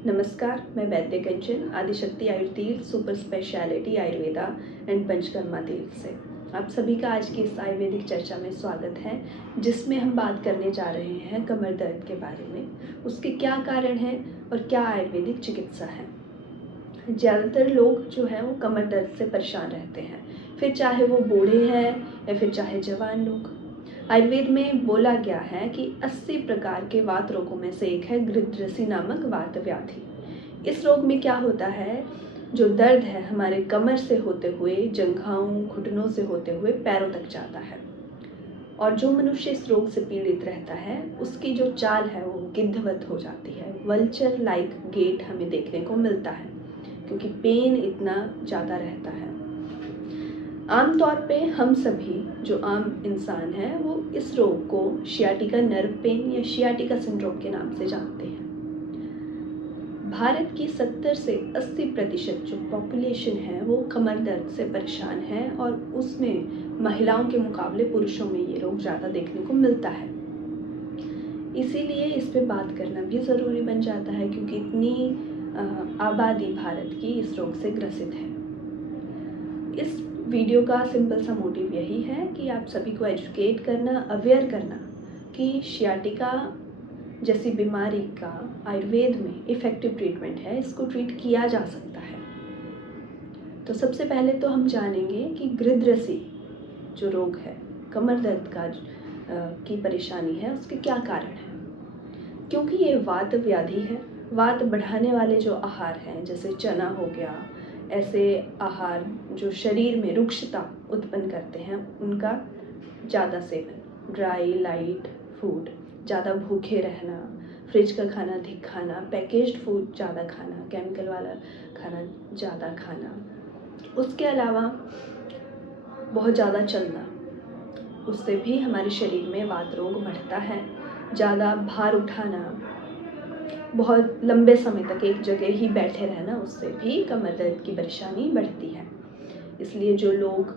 नमस्कार, मैं वैद्य Kanchan Adishakti Ayurveda super speciality Ayurveda and Panchakarma Tirth से आप सभी का आज की इस आयुर्वेदिक चर्चा में स्वागत है, जिसमें हम बात करने जा रहे हैं कमर दर्द के बारे में। उसके क्या कारण हैं और क्या आयुर्वेदिक चिकित्सा है। ज़्यादातर लोग जो है वो कमर दर्द से परेशान रहते हैं, फिर चाहे वो बूढ़े हैं या फिर चाहे जवान लोग। आयुर्वेद में बोला गया है कि 80 प्रकार के वात रोगों में से एक है गृध्रसी नामक वात व्याधि। इस रोग में क्या होता है, जो दर्द है हमारे कमर से होते हुए जंघाओं घुटनों से होते हुए पैरों तक जाता है। और जो मनुष्य इस रोग से पीड़ित रहता है उसकी जो चाल है वो गिद्धवत हो जाती है, वल्चर लाइक गेट हमें देखने को मिलता है, क्योंकि पेन इतना ज़्यादा रहता है। आमतौर पे हम सभी जो आम इंसान हैं वो इस रोग को शियाटिका नर्व पेन या शियाटिका सिंड्रोम के नाम से जानते हैं। भारत की 70 से 80% जो पॉपुलेशन है वो कमर दर्द से परेशान है, और उसमें महिलाओं के मुकाबले पुरुषों में ये रोग ज़्यादा देखने को मिलता है। इसीलिए इस पे बात करना भी ज़रूरी बन जाता है, क्योंकि इतनी आबादी भारत की इस रोग से ग्रसित है। इस वीडियो का सिंपल सा मोटिव यही है कि आप सभी को एजुकेट करना, अवेयर करना कि शियाटिका जैसी बीमारी का आयुर्वेद में इफ़ेक्टिव ट्रीटमेंट है, इसको ट्रीट किया जा सकता है। तो सबसे पहले तो हम जानेंगे कि गृध्रसी जो रोग है, कमर दर्द का की परेशानी है, उसके क्या कारण हैं। क्योंकि ये वात व्याधि है, वात बढ़ाने वाले जो आहार हैं जैसे चना हो गया, ऐसे आहार जो शरीर में रुक्षता उत्पन्न करते हैं उनका ज़्यादा सेवन, ड्राई लाइट फूड, ज़्यादा भूखे रहना, फ्रिज का खाना अधिक खाना, पैकेज्ड फूड ज़्यादा खाना, केमिकल वाला खाना ज़्यादा खाना, उसके अलावा बहुत ज़्यादा चलना, उससे भी हमारे शरीर में वात रोग बढ़ता है। ज़्यादा भार उठाना, बहुत लंबे समय तक एक जगह ही बैठे रहना, उससे भी कमर दर्द की परेशानी बढ़ती है। इसलिए जो लोग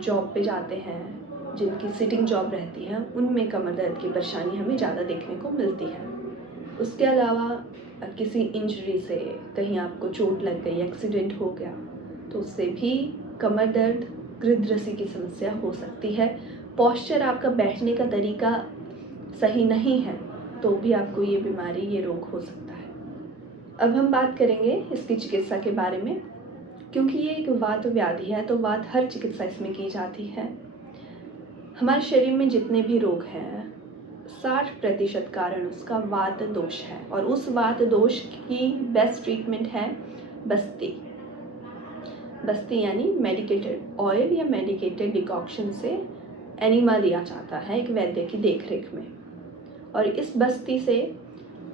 जॉब पे जाते हैं, जिनकी सिटिंग जॉब रहती है, उनमें कमर दर्द की परेशानी हमें ज़्यादा देखने को मिलती है। उसके अलावा किसी इंजरी से कहीं आपको चोट लग गई, एक्सीडेंट हो गया, तो उससे भी कमर दर्द, गृध्रसी की समस्या हो सकती है। पोस्चर, आपका बैठने का तरीका सही नहीं है तो भी आपको ये बीमारी, ये रोग हो सकता है। अब हम बात करेंगे इसकी चिकित्सा के बारे में। क्योंकि ये एक वात व्याधि है तो वात हर चिकित्सा इसमें की जाती है। हमारे शरीर में जितने भी रोग हैं 60% कारण उसका वात दोष है, और उस वात दोष की बेस्ट ट्रीटमेंट है बस्ती। बस्ती यानी मेडिकेटेड ऑयल या मेडिकेटेड डिकॉक्शन से एनिमा लिया जाता है एक वैद्य की देखरेख में, और इस बस्ती से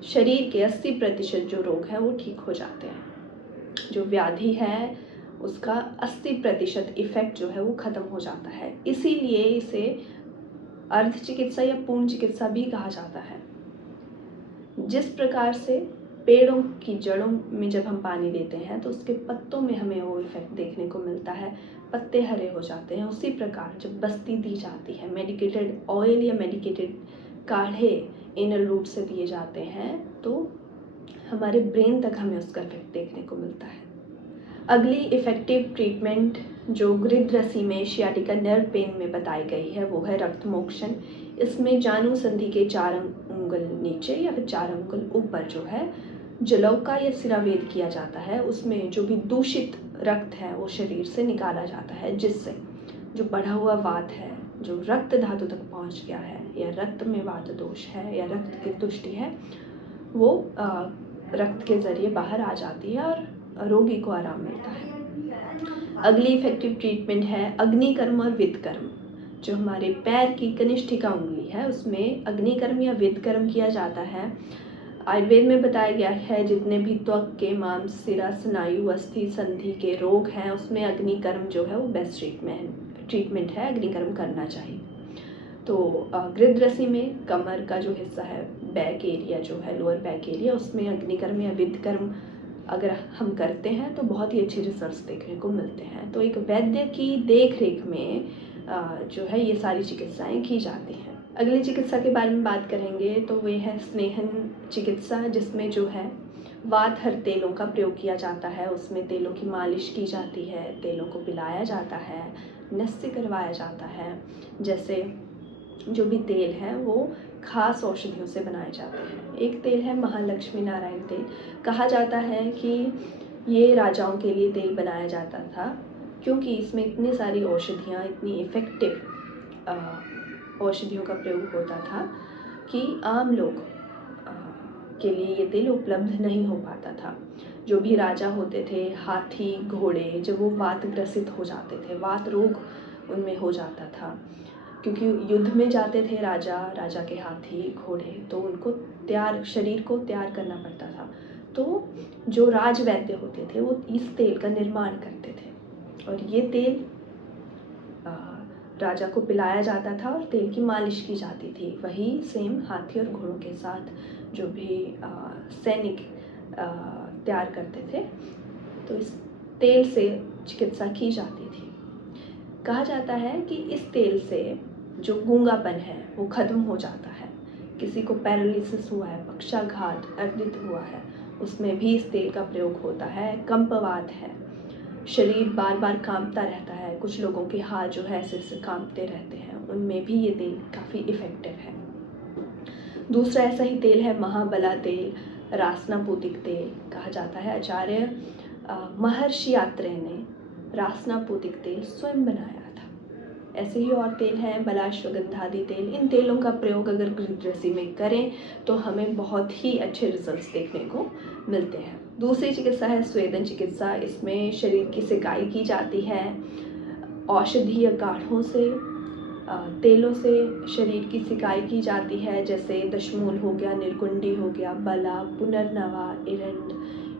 शरीर के 80% जो रोग हैं वो ठीक हो जाते हैं। जो व्याधि है उसका 80% इफेक्ट जो है वो ख़त्म हो जाता है। इसीलिए इसे अर्ध चिकित्सा या पूर्ण चिकित्सा भी कहा जाता है। जिस प्रकार से पेड़ों की जड़ों में जब हम पानी देते हैं तो उसके पत्तों में हमें वो इफेक्ट देखने को मिलता है, पत्ते हरे हो जाते हैं, उसी प्रकार जब बस्ती दी जाती है, मेडिकेटेड ऑयल या मेडिकेटेड काढ़े इनर रूट से दिए जाते हैं, तो हमारे ब्रेन तक हमें उसका इफेक्ट देखने को मिलता है। अगली इफ़ेक्टिव ट्रीटमेंट जो गृध्रसी में शियाटिका नर्व पेन में बताई गई है वो है रक्त मोक्षण। इसमें जानु संधि के 4 अंगुल नीचे या फिर 4 अंगुल ऊपर जो है जलौका या सिरावेद किया जाता है। उसमें जो भी दूषित रक्त है वो शरीर से निकाला जाता है, जिससे जो बढ़ा हुआ वात है, जो रक्त धातु तक पहुंच गया है, या रक्त में वात दोष है या रक्त की तुष्टि है, वो रक्त के ज़रिए बाहर आ जाती है और रोगी को आराम मिलता है। अगली इफेक्टिव ट्रीटमेंट है अग्निकर्म और विदकर्म। जो हमारे पैर की कनिष्ठिका उंगली है उसमें अग्निकर्म या विदकर्म किया जाता है। आयुर्वेद में बताया गया है जितने भी त्वक के मांस, सिरा, स्नायु, अस्थि, संधि के रोग हैं उसमें अग्निकर्म जो है वो बेस्ट ट्रीटमेंट है, अग्निकर्म करना चाहिए। तो गृध्रसी में कमर का जो हिस्सा है, बैक एरिया जो है, लोअर बैक एरिया, उसमें अग्निकर्म या विदकर्म अगर हम करते हैं तो बहुत ही अच्छे रिजल्ट्स देखने को मिलते हैं। तो एक वैद्य की देख रेख में जो है ये सारी चिकित्साएं की जाती हैं। अगली चिकित्सा के बारे में बात करेंगे तो वे है स्नेहन चिकित्सा, जिसमें जो है वात हर तेलों का प्रयोग किया जाता है, उसमें तेलों की मालिश की जाती है, तेलों को पिलाया जाता है, नस्य करवाया जाता है। जैसे जो भी तेल है वो खास औषधियों से बनाए जाते हैं। एक तेल है महालक्ष्मी नारायण तेल। कहा जाता है कि ये राजाओं के लिए तेल बनाया जाता था, क्योंकि इसमें इतनी सारी औषधियाँ, इतनी इफ़ेक्टिव औषधियों का प्रयोग होता था कि आम लोग के लिए ये तेल उपलब्ध नहीं हो पाता था। जो भी राजा होते थे, हाथी, घोड़े, जब वो वात ग्रसित हो जाते थे, वात रोग उनमें हो जाता था, क्योंकि युद्ध में जाते थे राजा के हाथी, घोड़े, तो उनको शरीर को तैयार करना पड़ता था। तो जो राजवैद्य होते थे वो इस तेल का निर्माण करते थे और ये तेल राजा को पिलाया जाता था और तेल की मालिश की जाती थी। वही सेम हाथी और घोड़ों के साथ जो भी सैनिक तैयार करते थे, तो इस तेल से चिकित्सा की जाती थी। कहा जाता है कि इस तेल से जो गूंगापन है वो खत्म हो जाता है। किसी को पैरालिसिस हुआ है, पक्षाघात, अर्दित हुआ है, उसमें भी इस तेल का प्रयोग होता है। कंपवात है, शरीर बार बार कांपता रहता है, कुछ लोगों के हाथ जो है ऐसे कांपते रहते हैं, उनमें भी ये तेल काफ़ी इफ़ेक्टिव है। दूसरा ऐसा ही तेल है महाबला तेल, रासनापूतिक तेल। कहा जाता है आचार्य महर्षि यात्रे ने रासनापूतिक तेल स्वयं बनाया था। ऐसे ही और तेल हैं बलाश्वगंधादि तेल। इन तेलों का प्रयोग अगर गृहस्थी में करें तो हमें बहुत ही अच्छे रिजल्ट्स देखने को मिलते हैं। दूसरी चिकित्सा है स्वेदन चिकित्सा। इसमें शरीर की सिकाई की जाती है, औषधीय काढ़ों से, तेलों से शरीर की सिकाई की जाती है। जैसे दशमूल हो गया, निर्गुंडी हो गया, बला, पुनर्नवा, एरंड,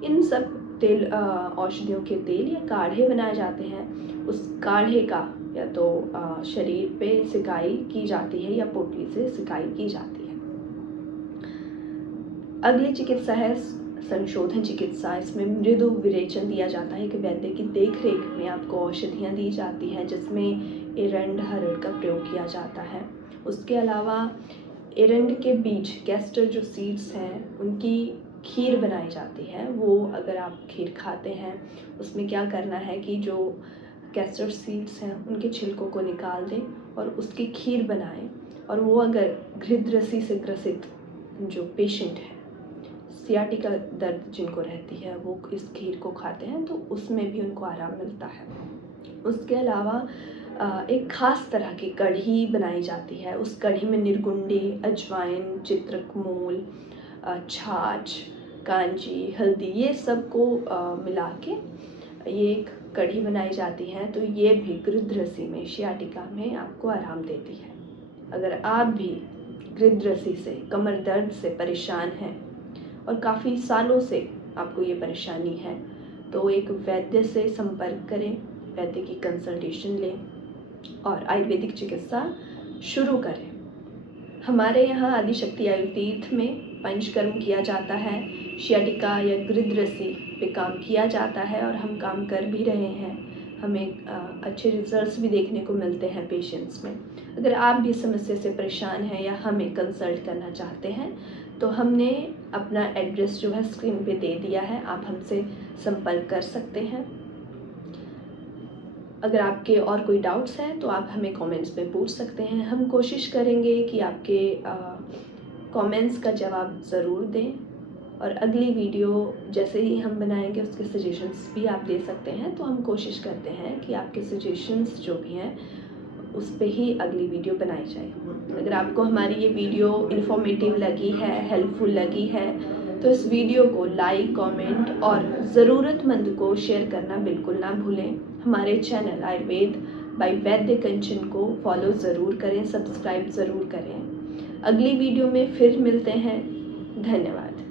इन सब तेल औषधियों के तेल या काढ़े बनाए जाते हैं। उस काढ़े का या तो शरीर पे सिकाई की जाती है या पोटली से सिकाई की जाती है। अगली चिकित्सा है संशोधन चिकित्सा। इसमें मृदु विरेचन दिया जाता है कि वैद्य की देख रेख में आपको औषधियाँ दी जाती हैं, जिसमें एरंड, हरड़ का प्रयोग किया जाता है। उसके अलावा एरंड के बीज, कैस्टर जो सीड्स हैं, उनकी खीर बनाई जाती है। वो अगर आप खीर खाते हैं, उसमें क्या करना है कि जो कैस्टर सीड्स हैं उनके छिलकों को निकाल दें और उसकी खीर बनाएं। और वो अगर घृतरसी से ग्रसित जो पेशेंट है, सियाटिका दर्द जिनको रहती है, वो इस खीर को खाते हैं तो उसमें भी उनको आराम मिलता है। उसके अलावा एक ख़ास तरह की कढ़ी बनाई जाती है। उस कढ़ी में निर्गुंडी, अजवाइन, चित्रकमूल, छाछ, कांजी, हल्दी, ये सब को मिला के ये एक कढ़ी बनाई जाती है। तो ये भी गृहस्थी में, सियाटिका में आपको आराम देती है। अगर आप भी गृहस्थी से, कमर दर्द से परेशान हैं और काफ़ी सालों से आपको ये परेशानी है, तो एक वैद्य से संपर्क करें, वैद्य की कंसल्टेशन लें और आयुर्वेदिक चिकित्सा शुरू करें। हमारे यहाँ आदिशक्ति आयुर्वेद में पंचकर्म किया जाता है, सियाटिका या गृहस्थी पे काम किया जाता है और हम काम कर भी रहे हैं। हमें अच्छे रिजल्ट्स भी देखने को मिलते हैं पेशेंट्स में। अगर आप भी इस समस्या से परेशान हैं या हमें कंसल्ट करना चाहते हैं तो हमने अपना एड्रेस जो है स्क्रीन पे दे दिया है, आप हमसे संपर्क कर सकते हैं। अगर आपके और कोई डाउट्स हैं तो आप हमें कमेंट्स में पूछ सकते हैं। हम कोशिश करेंगे कि आपके कमेंट्स का जवाब ज़रूर दें और अगली वीडियो जैसे ही हम बनाएंगे उसके सजेशंस भी आप दे सकते हैं। तो हम कोशिश करते हैं कि आपके सजेशंस जो भी हैं उस पे ही अगली वीडियो बनाई जाए। अगर आपको हमारी ये वीडियो इन्फॉर्मेटिव लगी है, हेल्पफुल लगी है, तो इस वीडियो को लाइक, कमेंट और ज़रूरतमंद को शेयर करना बिल्कुल ना भूलें। हमारे चैनल आयुर्वेद बाय वैद्य कंचन को फॉलो ज़रूर करें, सब्सक्राइब ज़रूर करें। अगली वीडियो में फिर मिलते हैं। धन्यवाद।